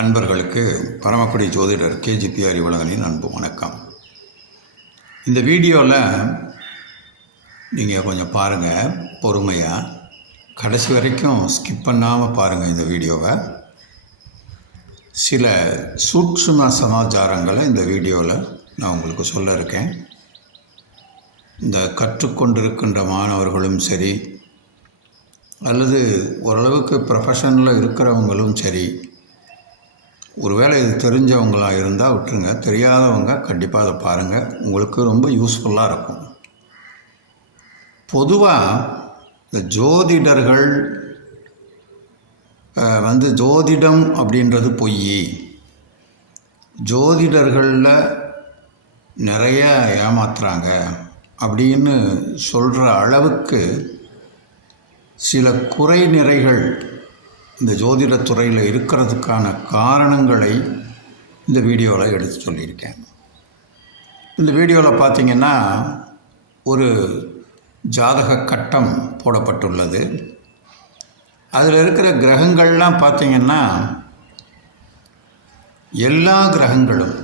அன்பர்களுக்கு பரமக்குடி ஜோதிடர் கேஜிபி அறிவலகனின் அன்பு வணக்கம். இந்த வீடியோவில் நீங்கள் கொஞ்சம் பாருங்கள் பொறுமையாக கடைசி வரைக்கும் ஸ்கிப் பண்ணாமல் பாருங்கள் இந்த வீடியோவை. சில சூட்சும சமாச்சாரங்களை இந்த வீடியோவில் நான் உங்களுக்கு சொல்ல இருக்கேன். இந்த கற்றுக்கொண்டிருக்கின்ற மாணவர்களும் சரி அல்லது ஓரளவுக்கு ப்ரொஃபஷனில் இருக்கிறவங்களும் சரி ஒருவேளை இது தெரிஞ்சவங்களாக இருந்தால் விட்டுருங்க. தெரியாதவங்க கண்டிப்பாக அதை பாருங்கள் உங்களுக்கு ரொம்ப யூஸ்ஃபுல்லாக இருக்கும். பொதுவாக இந்த ஜோதிடர்கள் வந்து ஜோதிடம் அப்படின்றது பொய். ஜோதிடர்களில் நிறைய ஏமாத்துறாங்க அப்படின்னு சொல்கிற அளவுக்கு சில குறை நிறைகள் இந்த ஜோதிடத் துறையில் இருக்கிறதுக்கான காரணங்களை இந்த வீடியோவில் எடுத்து சொல்லியிருக்கேன். இந்த வீடியோவில் பார்த்தீங்கன்னா ஒரு ஜாதக கட்டம் போடப்பட்டுள்ளது. அதில் இருக்கிற கிரகங்கள்லாம் பார்த்திங்கன்னா எல்லா கிரகங்களும்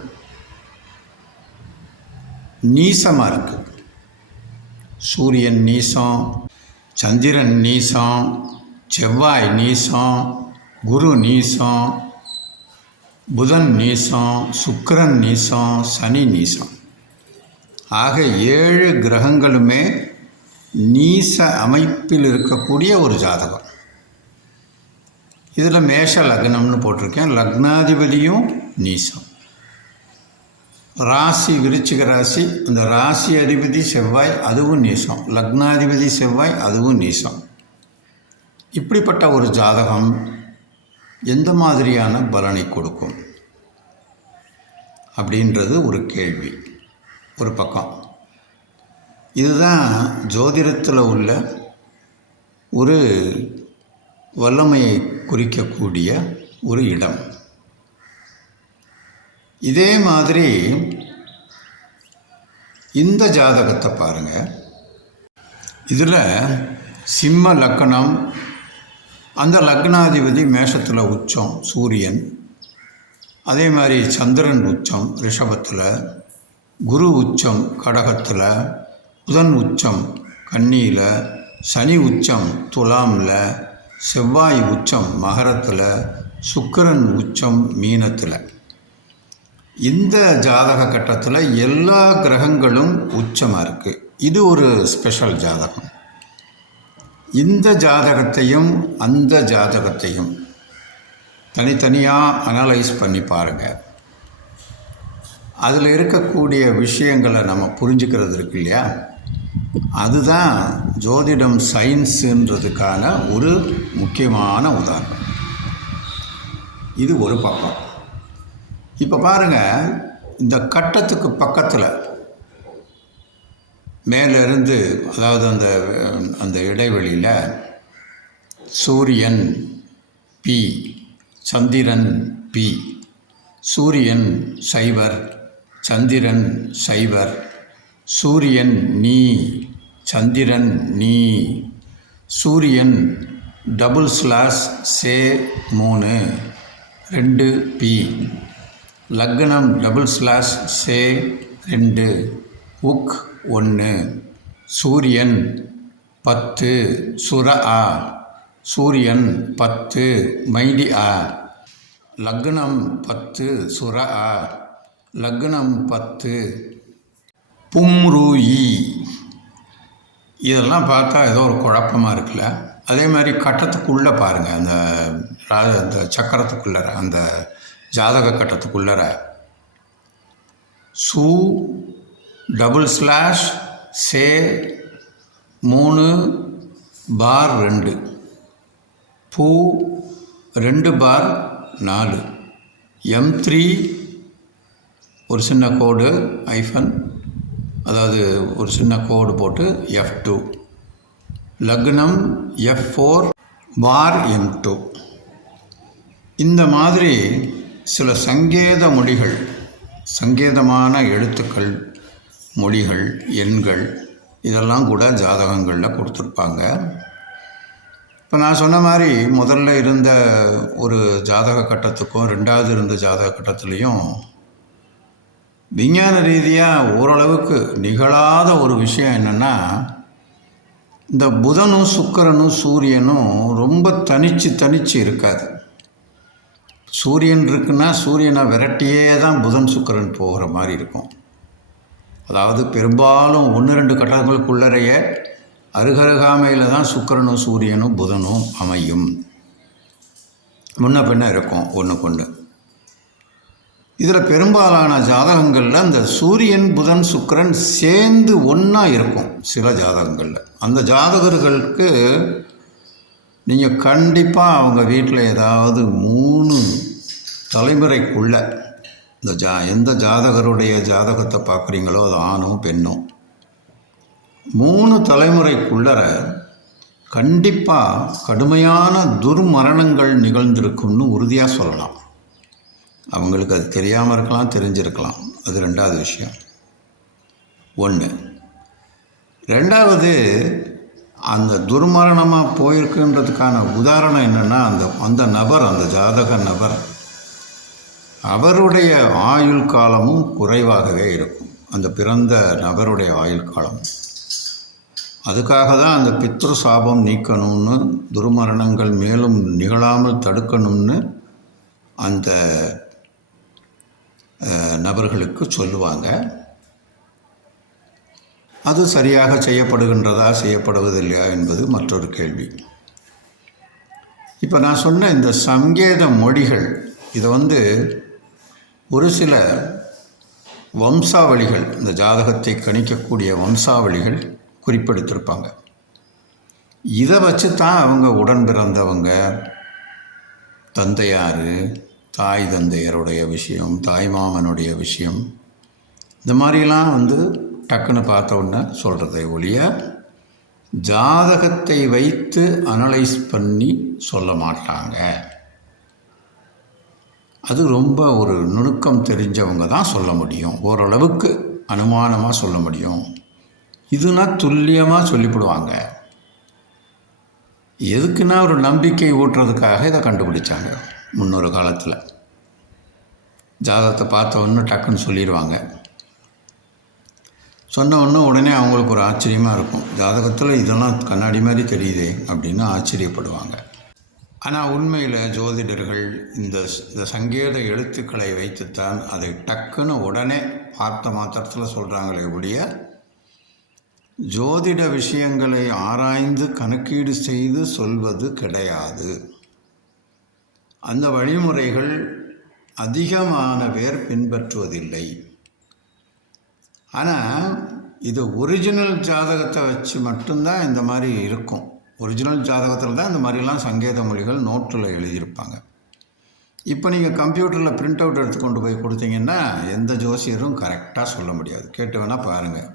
நீசமாக இருக்குது சூரியன் நீசம் சந்திரன் நீசம் செவ்வாய் நீசம் குரு நீசம் புதன் நீசம் சுக்கரன் நீசம் சனி நீசம். ஆக ஏழு கிரகங்களுமே நீச அமைப்பில் இருக்கக்கூடிய ஒரு ஜாதகம். இதில் மேஷ லக்னம்னு போட்டிருக்கேன். லக்னாதிபதியும் நீசம். ராசி விருச்சிக ராசி அந்த ராசி அதிபதி செவ்வாய் அதுவும் நீசம். லக்னாதிபதி செவ்வாய் அதுவும் நீசம். இப்படிப்பட்ட ஒரு ஜாதகம் எந்த மாதிரியான பலனை கொடுக்கும்? அப்படின்றது ஒரு கேள்வி ஒரு பக்கம். இதுதான் ஜோதிடத்தில் உள்ள ஒரு வல்லமையை குறிக்கக்கூடிய ஒரு இடம். இதே மாதிரி இந்த ஜாதகத்தை பாருங்கள் இதில் சிம்ம லக்கணம் அந்த லக்னாதிபதி மேஷத்தில் உச்சம் சூரியன். அதே மாதிரி சந்திரன் உச்சம் ரிஷபத்தில். குரு உச்சம் கடகத்தில். புதன் உச்சம் கன்னியில். சனி உச்சம் துலாமில். செவ்வாய் உச்சம் மகரத்தில். சுக்கிரன் உச்சம் மீனத்தில். இந்த ஜாதக கட்டத்தில் எல்லா கிரகங்களும் உச்சமாக இருக்குது இது ஒரு ஸ்பெஷல் ஜாதகம். இந்த ஜாதகத்தையும் அந்த ஜாதகத்தையும் தனித்தனியாக அனலைஸ் பண்ணி பாருங்கள் அதில் இருக்கக்கூடிய விஷயங்களை நம்ம புரிஞ்சுக்கிறது இருக்கு இல்லையா? அதுதான் ஜோதிடம் சயின்ஸுன்றதுக்கான ஒரு முக்கியமான உதாரணம். இது ஒரு பக்கம். இப்போ பாருங்கள் இந்த கட்டத்துக்கு பக்கத்தில் மேலிருந்து அதாவது அந்த அந்த இடைவெளியில் சூரியன் பி சந்திரன் பி சூரியன் சைவர் சந்திரன் சைவர் சூரியன் நீ சந்திரன் நீ சூரியன் டபுள் ஸ்லாஸ் சே மூணு ரெண்டு பி லக்னம் டபுள் ஸ்லாஸ் சே ரெண்டு உக் ஒன்று. சூரியன் பத்து சுர ஆ சூரியன் பத்து மைடி ஆ லக்னம் பத்து சுர ஆ லக்னம் பத்து பும்ரூயி. இதெல்லாம் பார்த்தா ஏதோ ஒரு குழப்பமாக இருக்குல்ல. அதே மாதிரி கட்டத்துக்குள்ளே பாருங்கள் அந்த ராஜ அந்த சக்கரத்துக்குள்ளற அந்த ஜாதக கட்டத்துக்குள்ளற சூ டபுள் ஸ்லாஷ் சே மூணு பார் ரெண்டு. பூ ரெண்டு பார் நாலு. எம் த்ரீ ஒரு சின்ன கோடு ஐஃபன் அதாவது ஒரு சின்ன கோடு போட்டு எஃப் டூ லக்னம் எஃப் ஃபோர் பார் எம் டூ இந்த மாதிரி சில சங்கேத மொழிகள் சங்கேதமான எழுத்துக்கள் மொழிகள் எண்கள் இதெல்லாம் கூட ஜாதகங்களில் கொடுத்துருப்பாங்க. இப்போ நான் சொன்ன மாதிரி முதல்ல இருந்த ஒரு ஜாதக கட்டத்துக்கும் ரெண்டாவது இருந்த ஜாதக கட்டத்துலேயும் விஞ்ஞான ரீதியாக ஓரளவுக்கு நிகழாத ஒரு விஷயம் என்னென்னா இந்த புதனும் சுக்கிரனும் சூரியனும் ரொம்ப தனிச்சு தனிச்சு இருக்காது. சூரியன் இருக்குன்னா சூரியனை விரட்டியே தான் புதன் சுக்கிரன் போகிற மாதிரி இருக்கும். அதாவது பெரும்பாலும் ஒன்று ரெண்டு கட்டங்களுக்குள்ளறைய அருகருகாமையில் தான் சுக்கிரனும் சூரியனும் புதனும் அமையும். முன்ன பின்ன இருக்கும் ஒன்று கொண்டு. இதில் பெரும்பாலான ஜாதகங்களில் அந்த சூரியன் புதன் சுக்கிரன் சேர்ந்து ஒன்றா இருக்கும் சில ஜாதகங்களில். அந்த ஜாதகர்களுக்கு நீங்கள் கண்டிப்பாக அவங்க வீட்டில் ஏதாவது மூணு தலைமுறைக்குள்ள இந்த ஜா எந்த ஜாதகருடைய ஜாதகத்தை பார்க்குறீங்களோ அது ஆணும் பெண்ணும். மூணு தலைமுறைக்குள்ளர கண்டிப்பாக கடுமையான துர்மரணங்கள் நிகழ்ந்திருக்கும்னு உறுதியாக சொல்லலாம். அவங்களுக்கு அது தெரியாமல் இருக்கலாம் தெரிஞ்சிருக்கலாம். அது ரெண்டாவது விஷயம். ஒன்று ரெண்டாவது அந்த துர்மரணமாக போயிருக்குன்றதுக்கான உதாரணம் என்னென்னா அந்த அந்த நபர் அந்த ஜாதக நபர் அவருடைய ஆயுள் காலமும் குறைவாகவே இருக்கும். அந்த பிறந்த நபருடைய ஆயுள் காலம். அதுக்காக தான் அந்த பித்ரு சாபம் நீக்கணும்னு துர்மரணங்கள் மேலும் நிகழாமல் தடுக்கணும்னு அந்த நபர்களுக்கு சொல்லுவாங்க. அது சரியாக செய்யப்படுகின்றதா செய்யப்படுவதில்லையா என்பது மற்றொரு கேள்வி. இப்போ நான் சொன்ன இந்த சங்கேத மொழிகள் இதை வந்து ஒரு சில வம்சாவளிகள் இந்த ஜாதகத்தை கணிக்கக்கூடிய வம்சாவளிகள் குறிப்பெடுத்திருப்பாங்க. இதை வச்சு தான் அவங்க உடன் பிறந்தவங்க. தந்தையார் தாய் தந்தையருடைய விஷயம் தாய் மாமனுடைய விஷயம் இந்த மாதிரிலாம் வந்து டக்குன்னு பார்த்த உடனே சொல்கிறதை ஒழிய ஜாதகத்தை வைத்து அனலைஸ் பண்ணி சொல்ல மாட்டாங்க. அது ரொம்ப ஒரு நுணுக்கம் தெரிஞ்சவங்க தான் சொல்ல முடியும். ஓரளவுக்கு அனுமானமாக சொல்ல முடியும். இதுனா துல்லியமாக சொல்லிவிடுவாங்க. எதுக்குன்னா ஒரு நம்பிக்கை ஊட்டுறதுக்காக இதை கண்டுபிடிச்சாங்க முன்னொரு காலத்தில். ஜாதகத்தை பார்த்த உடனே டக்குன்னு சொல்லிடுவாங்க சொன்ன உடனே அவங்களுக்கு ஒரு ஆச்சரியமாக இருக்கும். ஜாதகத்தில் இதெல்லாம் கண்ணாடி மாதிரி தெரியுதே அப்படின்னு ஆச்சரியப்படுவாங்க. ஆனால் உண்மையில் ஜோதிடர்கள் இந்த இந்த சங்கேத எழுத்துக்களை வைத்துத்தான் அதை டக்குன்னு உடனே பார்த்த மாத்திரத்தில் சொல்கிறாங்களே ஒழிய ஜோதிட விஷயங்களை ஆராய்ந்து கணக்கீடு செய்து சொல்வது கிடையாது. அந்த வழிமுறைகள் அதிகமான பேர் பின்பற்றுவதில்லை. ஆனால் இது ஒரிஜினல் ஜாதகத்தை வச்சு மட்டும்தான் இந்த மாதிரி இருக்கும். ஒரிஜினல் ஜாதகத்தில் தான் இந்த மாதிரிலாம் சங்கேத மொழிகள் நோட்டில் எழுதியிருப்பாங்க. இப்போ நீங்கள் கம்ப்யூட்டரில் பிரிண்ட் அவுட் எடுத்து கொண்டு போய் கொடுத்தீங்கன்னா எந்த ஜோசியரும் கரெக்டாக சொல்ல முடியாது. கேட்டு வேணால் பாருங்கள்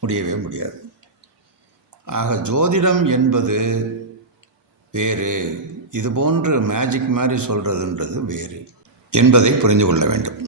முடியவே முடியாது. ஆக ஜோதிடம் என்பது வேறு. இது போன்று மேஜிக் மாதிரி சொல்கிறதுன்றது வேறு என்பதை புரிந்து கொள்ள வேண்டும்.